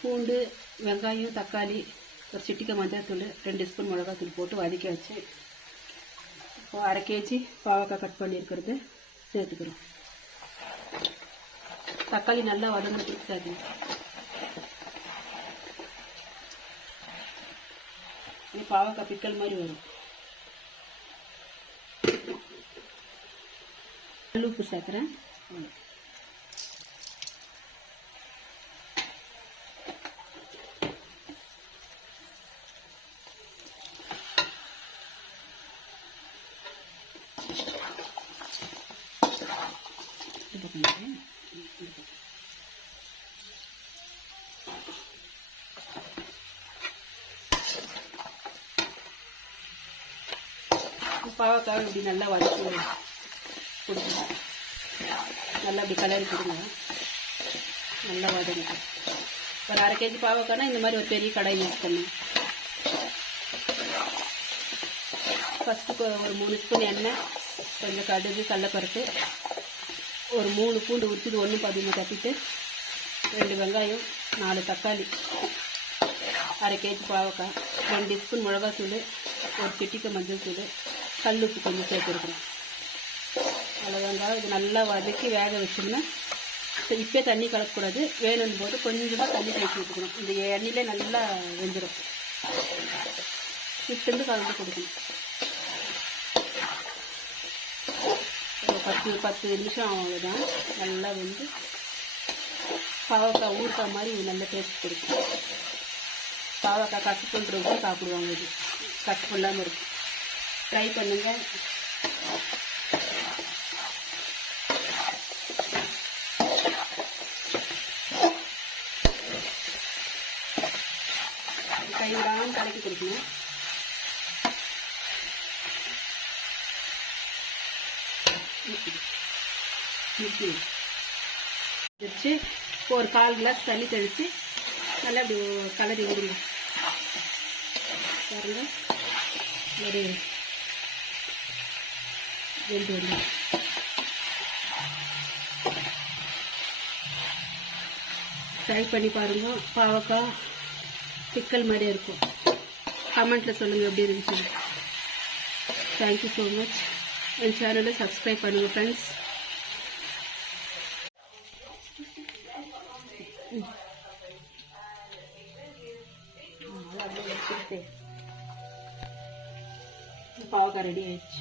பூண்டு, வெங்காயம், தக்காளி, ஒரு சிட்டிக்கை மஞ்சள் தூள், 2 ஸ்பூன் மிளகாத்தூள் போட்டு வதக்கி வச்சு இப்போ 1/2 கேஜி பாவக்காய் கட் பண்ணியிருக்கிறது சேர்த்துக்கிறோம். தக்காளி நல்லா வதங்கிறதுக்கு சேர்க்கணும். இது பாவக்காய் பிக்கல் மாதிரி வரும். உப்பு சேர்க்குறேன். பாவக்காய் இப்படி நல்லா வதக்கி கொடுங்க. நல்லா இப்படி கலரி கொடுங்க. நல்லா வதங்க. ஒரு 1/2 கேஜி பாவக்காய்னா இந்த மாதிரி ஒரு பெரிய கடாய் யூஸ் பண்ணுங்க. ஃபஸ்ட்டு ஒரு 3 ஸ்பூன் எண்ணெய், கொஞ்சம் கடுகு, கடலைப்பருப்பு, ஒரு 3 பூண்டு உரிச்சிட்டு 1 பாதியமாக தட்டிட்டு, 2 வெங்காயம், 4 தக்காளி, 1/2 கேஜி பாவக்காய், 2 ஸ்பூன் மிளகாத்தூள், ஒரு சிட்டிக்கை மஞ்சள் தூள், கல் உப்பு கொஞ்சம் சேர்த்துருக்குறோம். அவ்வளோதாங்க. இது நல்லா வதக்கி வேக வச்சோம்னா இப்போயே தண்ணி கலக்கக்கூடாது. வேணும் போது கொஞ்சமாக தண்ணி கலக்கி விட்டுக்கணும். இந்த எண்ணெயிலே நல்லா வெந்துடும். விட்டு கலந்து கொடுக்கணும். ஒரு 10 நிமிஷம் அவ்வளோதான். நல்லா வந்து பாவக்காய் ஊறுக்காய் மாதிரி இது நல்ல டேஸ்ட் கொடுக்கும். பாவக்காய் கட் பண்ணுறவங்க சாப்பிடுவாங்க. இது கட் பண்ணாமல் இருக்கும். ட்ரை பண்ணுங்க. கைவிடாமல் கலக்கி கொடுக்கணும். வச்சு ஒரு 1/4 கிளாஸ் தண்ணி தெளித்து நல்லா இப்படி கலரி விடுங்க. பாருங்க, ஒரு 2 வருங்க. ட்ரை பண்ணி பாருங்க. பாவக்காய் பிக்கல் மாதிரியே இருக்கும். கமெண்ட்டில் சொல்லுங்கள் எப்படி இருந்துச்சு. Thank you so much. என் சேனலை சப்ஸ்கிரைப் பண்ணுங்கள் ஃப்ரெண்ட்ஸ். பாவக்காய் ரெடி ஆயிடுச்சு.